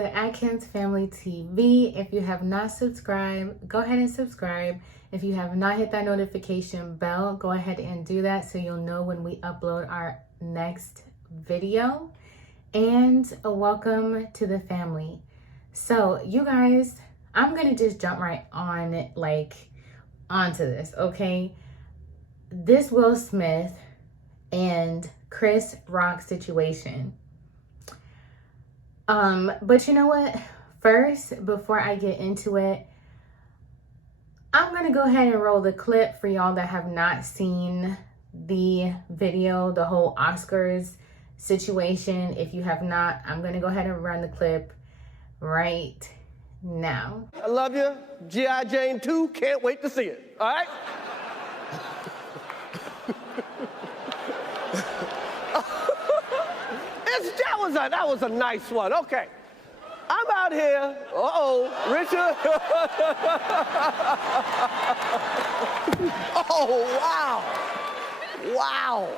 to Atkins Family TV. If you have not subscribed, go ahead and subscribe. If you have not hit that notification bell, go ahead and do that so you'll know when we upload our next video. And welcome to the family. So you guys, I'm gonna just jump right on it, onto this, okay? This Will Smith and Chris Rock situation. But you know what? First, before I get into it, I'm gonna go ahead and roll the clip for y'all that have not seen the video, the whole Oscars situation. If you have not, I'm gonna go ahead and run the clip right now. I love you. G.I. Jane 2, can't wait to see it. All right? That was a nice one. Okay. I'm out here. Richard. Oh, wow. Wow.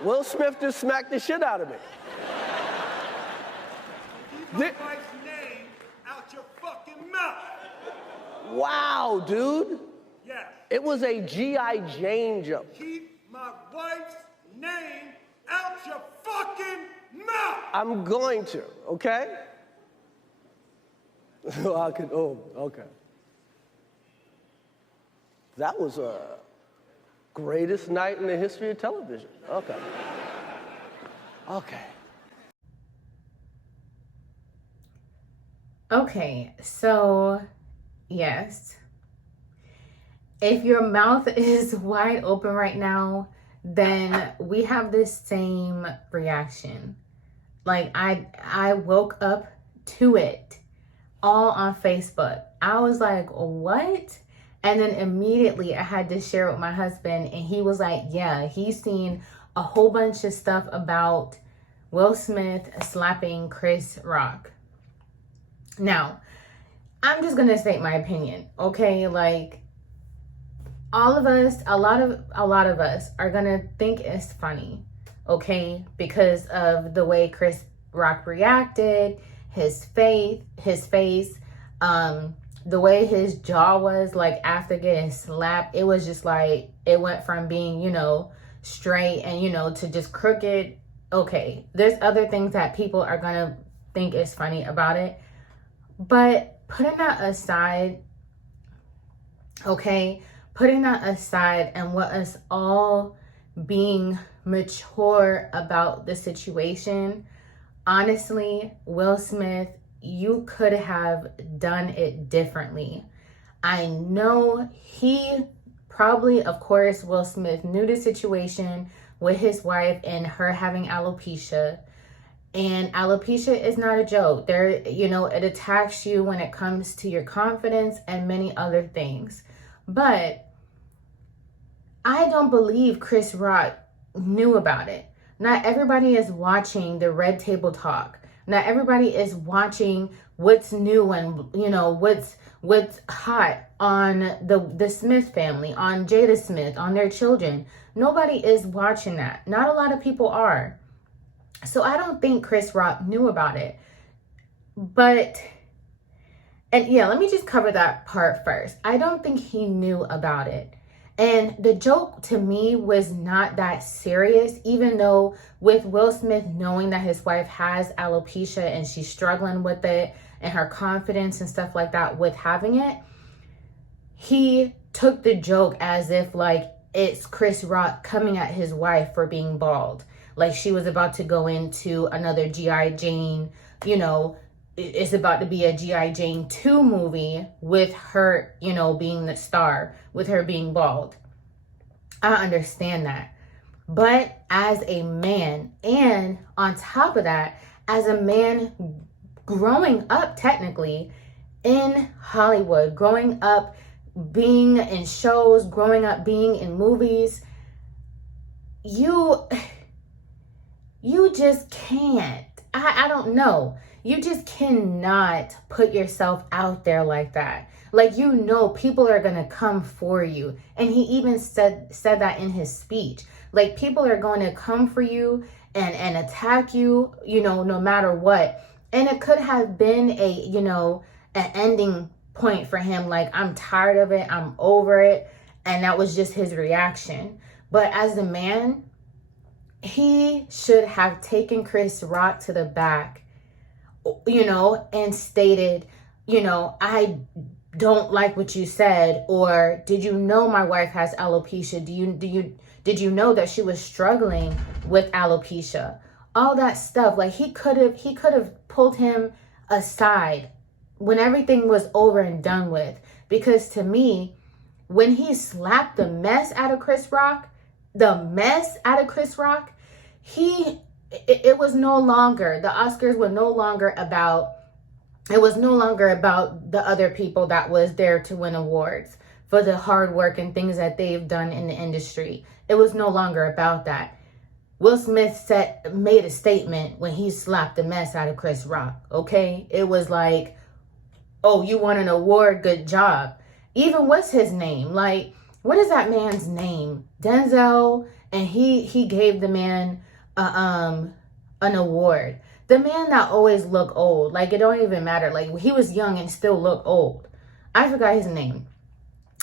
Will Smith just smacked the shit out of me. Keep my wife's name out your fucking mouth. Wow, dude. Yes. It was a G.I. Jane joke. Keep my wife's name out your fucking mouth. I'm going to, okay? Okay. That was a greatest night in the history of television. Okay. Okay. Okay, so yes. If your mouth is wide open right now, then we have this same reaction. I woke up to it all on Facebook. I was like, what? And then immediately I had to share it with my husband, and he was like, yeah, he's seen a whole bunch of stuff about Will Smith slapping Chris Rock. Now, I'm just gonna state my opinion, okay? All of us, a lot of us are gonna think it's funny, okay? Because of the way Chris Rock reacted, his face, the way his jaw was after getting slapped. It was just it went from being, straight and, to just crooked. Okay, there's other things that people are gonna think is funny about it. But putting that aside, okay? Putting that aside and what us all being mature about the situation, honestly, Will Smith, you could have done it differently. I know he probably, of course, Will Smith knew the situation with his wife and her having alopecia. And alopecia is not a joke. It attacks you when it comes to your confidence and many other things. But I don't believe Chris Rock knew about it. Not everybody is watching the Red Table Talk. Not everybody is watching what's new and, what's hot on the Smith family, on Jada Smith, on their children. Nobody is watching that. Not a lot of people are. So I don't think Chris Rock knew about it. Let me just cover that part first. I don't think he knew about it. And the joke to me was not that serious, even though with Will Smith knowing that his wife has alopecia and she's struggling with it and her confidence and stuff like that with having it, he took the joke as if it's Chris Rock coming at his wife for being bald. She was about to go into another G.I. Jane, it's about to be a G.I. Jane 2 movie with her, being the star, with her being bald. I understand that. But as a man, and on top of that, as a man growing up technically in Hollywood, growing up being in shows, growing up being in movies, you just can't. I don't know. You just cannot put yourself out there like that. People are going to come for you. And he even said that in his speech. People are going to come for you and attack you, no matter what. And it could have been an ending point for him. Like, I'm tired of it. I'm over it. And that was just his reaction. But as a man, he should have taken Chris Rock to the back, and stated, I don't like what you said, or did you know my wife has alopecia? Did you know that she was struggling with alopecia? All that stuff. Like, he could have pulled him aside when everything was over and done with. Because to me, when he slapped the mess out of Chris Rock, it was no longer, the Oscars were no longer about, it was no longer about the other people that was there to win awards for the hard work and things that they've done in the industry. It was no longer about that. Will Smith made a statement when he slapped the mess out of Chris Rock, okay? It was like, oh, you won an award, good job. Even what's his name? Like, what is that man's name? Denzel, and he gave the man an award. The man that always looked old. Like, it don't even matter. Like, he was young and still looked old. I forgot his name.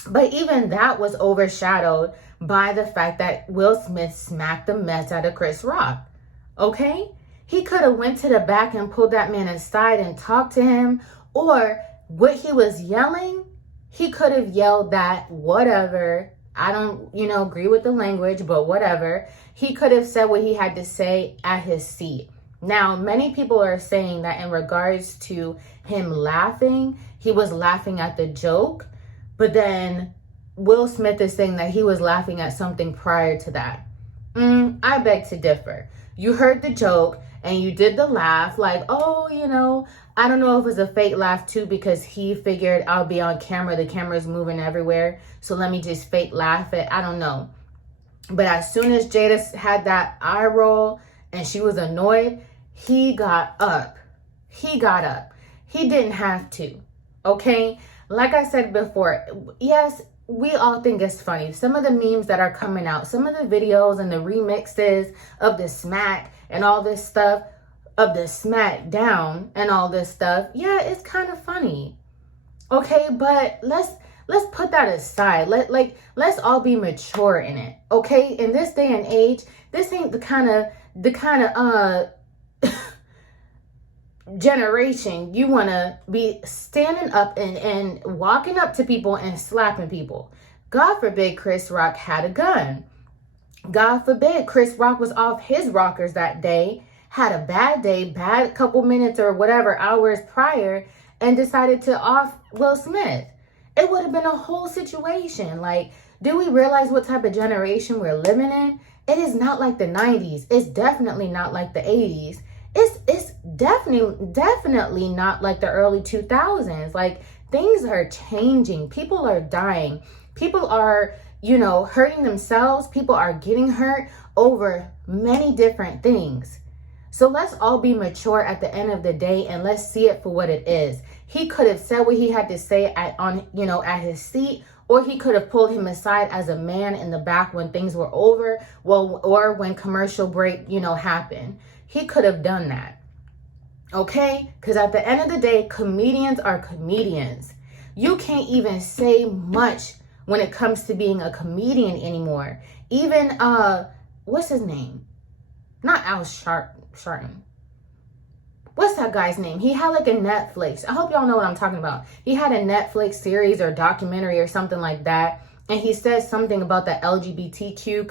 But even that was overshadowed by the fact that Will Smith smacked the mess out of Chris Rock. Okay? He could have went to the back and pulled that man aside and talked to him. Or what he was yelling, he could have yelled that whatever. I don't, agree with the language, but whatever. He could have said what he had to say at his seat. Now, many people are saying that in regards to him laughing, he was laughing at the joke. But then Will Smith is saying that he was laughing at something prior to that. I beg to differ. You heard the joke and you did the laugh like, oh, I don't know if it was a fake laugh too, because he figured I'll be on camera. The camera's moving everywhere. So let me just fake laugh it. I don't know. But as soon as Jada had that eye roll and she was annoyed, he got up. He didn't have to. Okay? Like I said before, yes, we all think it's funny. Some of the memes that are coming out, some of the videos and the remixes of the smack and all this stuff, of the SmackDown and all this stuff, yeah, it's kind of funny. Okay, but let's put that aside. Let's all be mature in it. Okay? In this day and age, this ain't the kind of generation you want to be standing up and walking up to people and slapping people. God forbid Chris Rock had a gun. God forbid Chris Rock was off his rockers that day, had a bad day, bad couple minutes or whatever hours prior, and decided to off Will Smith. It would have been a whole situation. Like, do we realize what type of generation we're living in? It is not like the 90s. It's definitely not like the 80s. It's definitely not like the early 2000s. Like, things are changing. People are dying. People are, hurting themselves. People are getting hurt over many different things. So let's all be mature at the end of the day and let's see it for what it is. He could have said what he had to say at his seat, or he could have pulled him aside as a man in the back when things were over, or when commercial break, happened. He could have done that. Okay? Because at the end of the day, comedians are comedians. You can't even say much when it comes to being a comedian anymore. Even, what's his name? Not Al Sharpton. What's that guy's name? He had like a Netflix. I hope y'all know what I'm talking about. He had a Netflix series or documentary or something like that. And he said something about the LGBTQ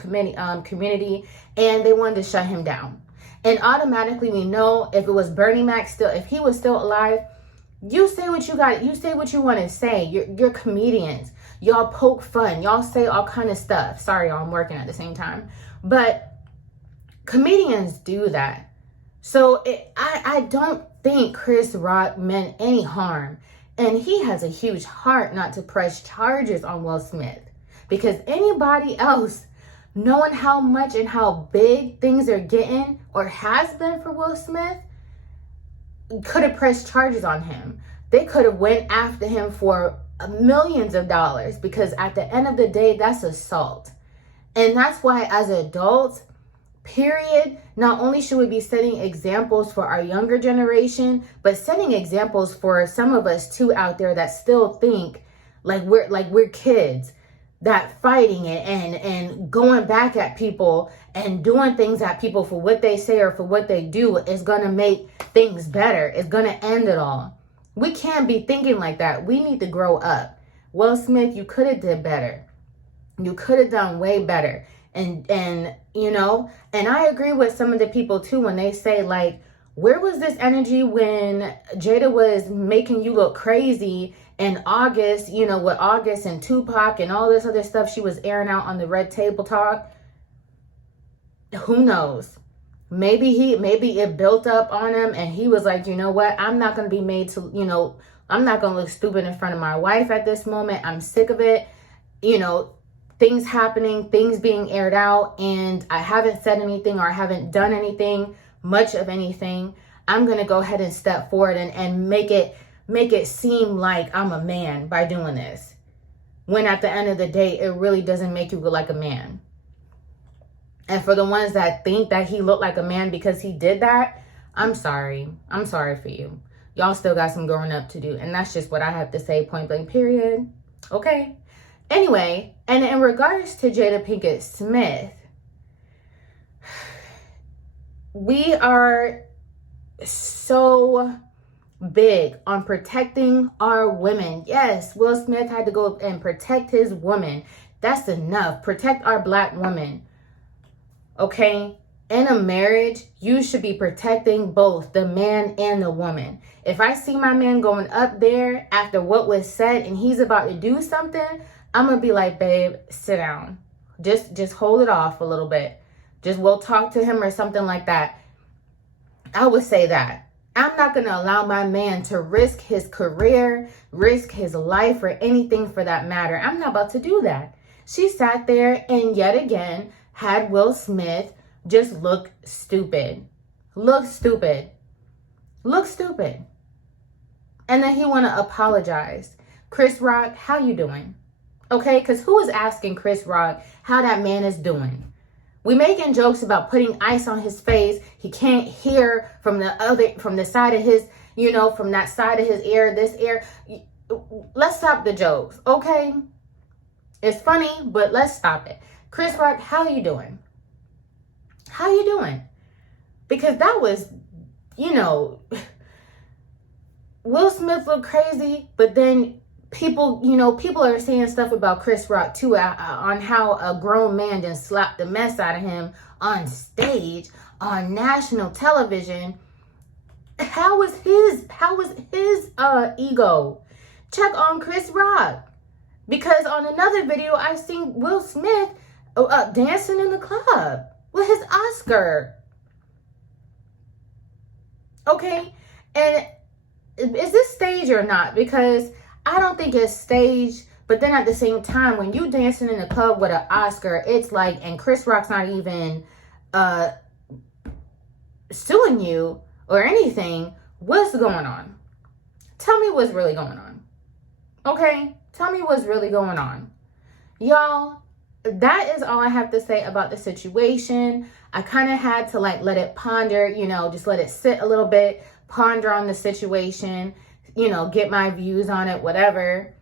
community, and they wanted to shut him down. And automatically we know if it was Bernie Mac if he was still alive, you say what you got. You say what you want to say. You're comedians. Y'all poke fun. Y'all say all kind of stuff. Sorry, y'all, I'm working at the same time. But comedians do that. So I don't think Chris Rock meant any harm. And he has a huge heart not to press charges on Will Smith. Because anybody else, knowing how much and how big things are getting or has been for Will Smith, could have pressed charges on him. They could have went after him for millions of dollars, because at the end of the day, that's assault. And that's why as adults, Period. Not only should we be setting examples for our younger generation, but setting examples for some of us too out there that still think like we're kids, that fighting it and going back at people and doing things at people for what they say or for what they do is going to make things better. It's going to end it all. We can't be thinking like that. We need to grow up. Will Smith, you could have did better. You could have done way better. And you know, and I agree with some of the people too when they say like, where was this energy when Jada was making you look crazy in August, you know, with August and Tupac and all this other stuff she was airing out on the Red Table Talk? Who knows? Maybe it built up on him and he was like, you know what? I'm not going to be made to, you know, I'm not going to look stupid in front of my wife at this moment. I'm sick of it. You know, things happening, things being aired out, and I haven't said anything or I haven't done anything, much of anything. I'm going to go ahead and step forward and make it seem like I'm a man by doing this. When at the end of the day, it really doesn't make you look like a man. And for the ones that think that he looked like a man because he did that, I'm sorry. I'm sorry for you. Y'all still got some growing up to do. And that's just what I have to say, point blank, period. Okay. Anyway, and in regards to Jada Pinkett Smith, we are so big on protecting our women. Yes, Will Smith had to go and protect his woman. That's enough. Protect our Black women. Okay? In a marriage, you should be protecting both the man and the woman. If I see my man going up there after what was said and he's about to do something, I'm going to be like, babe, sit down. Just hold it off a little bit. Just we'll talk to him or something like that. I would say that. I'm not going to allow my man to risk his career, risk his life, or anything for that matter. I'm not about to do that. She sat there and yet again had Will Smith just look stupid. Look stupid. Look stupid. And then he want to apologize. Chris Rock, how you doing? Okay, because who is asking Chris Rock how that man is doing? We making jokes about putting ice on his face. He can't hear from the side of his, you know, from that side of his ear, this ear. Let's stop the jokes, okay? It's funny, but let's stop it. Chris Rock, how you doing? How you doing? Because that was, you know, Will Smith looked crazy, but then people are saying stuff about Chris Rock too, on how a grown man just slapped the mess out of him on stage, on national television. How was his ego? Check on Chris Rock. Because on another video, I seen Will Smith dancing in the club with his Oscar. Okay, and is this stage or not? Because I don't think it's staged, but then at the same time, when you dancing in the club with an Oscar, it's like, and Chris Rock's not even suing you or anything, what's going on? Tell me what's really going on. Okay? Tell me what's really going on. Y'all, that is all I have to say about the situation. I kind of had to like let it ponder, you know, just let it sit a little bit, ponder on the situation, you know, get my views on it, whatever.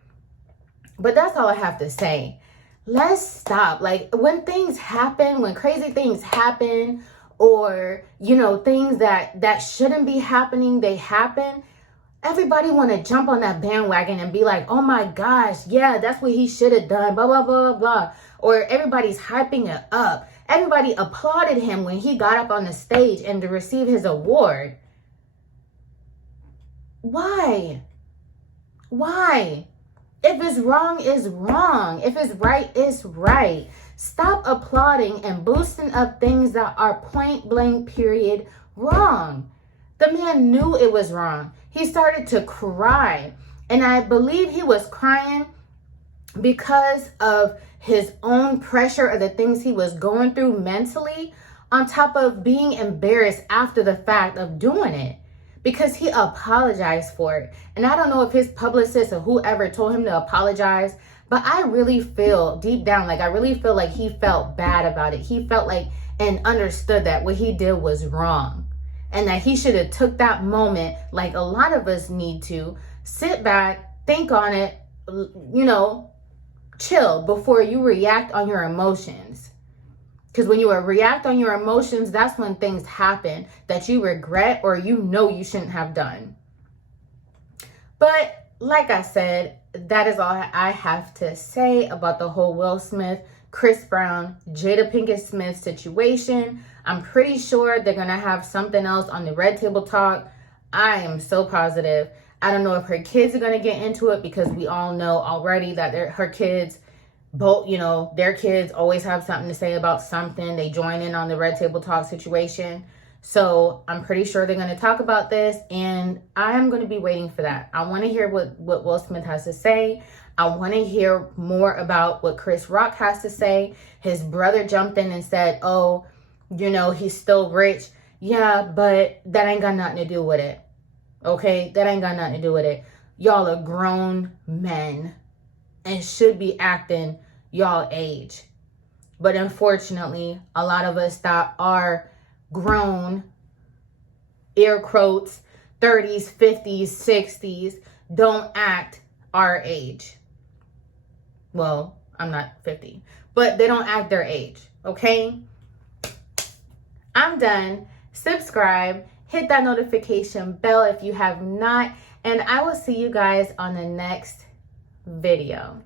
But that's all I have to say. Let's stop. Like when things happen, when crazy things happen, or, you know, things that shouldn't be happening, they happen. Everybody want to jump on that bandwagon and be like, oh my gosh, yeah, that's what he should have done, blah, blah, blah, blah. Or everybody's hyping it up. Everybody applauded him when he got up on the stage and to receive his award. Why? Why? If it's wrong, it's wrong. If it's right, it's right. Stop applauding and boosting up things that are point blank, period, wrong. The man knew it was wrong. He started to cry. And I believe he was crying because of his own pressure of the things he was going through mentally, on top of being embarrassed after the fact of doing it. Because he apologized for it. And I don't know if his publicist or whoever told him to apologize, But I really feel deep down, like I really feel like he felt bad about it. He felt like and understood that what he did was wrong. And that he should have took that moment, like a lot of us need to, sit back, think on it, you know, chill before you react on your emotions. Because when you react on your emotions, that's when things happen that you regret or you know you shouldn't have done. But like I said, that is all I have to say about the whole Will Smith, Chris Brown, Jada Pinkett Smith situation. I'm pretty sure they're going to have something else on the Red Table Talk. I am so positive. I don't know if her kids are going to get into it because we all know already that her kids, both, you know, their kids always have something to say about something. They join in on the Red Table Talk situation. So I'm pretty sure they're going to talk about this, and I'm going to be waiting for that. I want to hear what Will Smith has to say. I want to hear more about what Chris Rock has to say. His brother jumped in and said, oh, you know, he's still rich. Yeah, but that ain't got nothing to do with it. Okay, that ain't got nothing to do with it. Y'all are grown men and should be acting y'all age. But unfortunately, a lot of us that are grown, air quotes, 30s, 50s, 60s, don't act our age. Well, I'm not 50, but they don't act their age, okay? I'm done. Subscribe, hit that notification bell if you have not, and I will see you guys on the next video.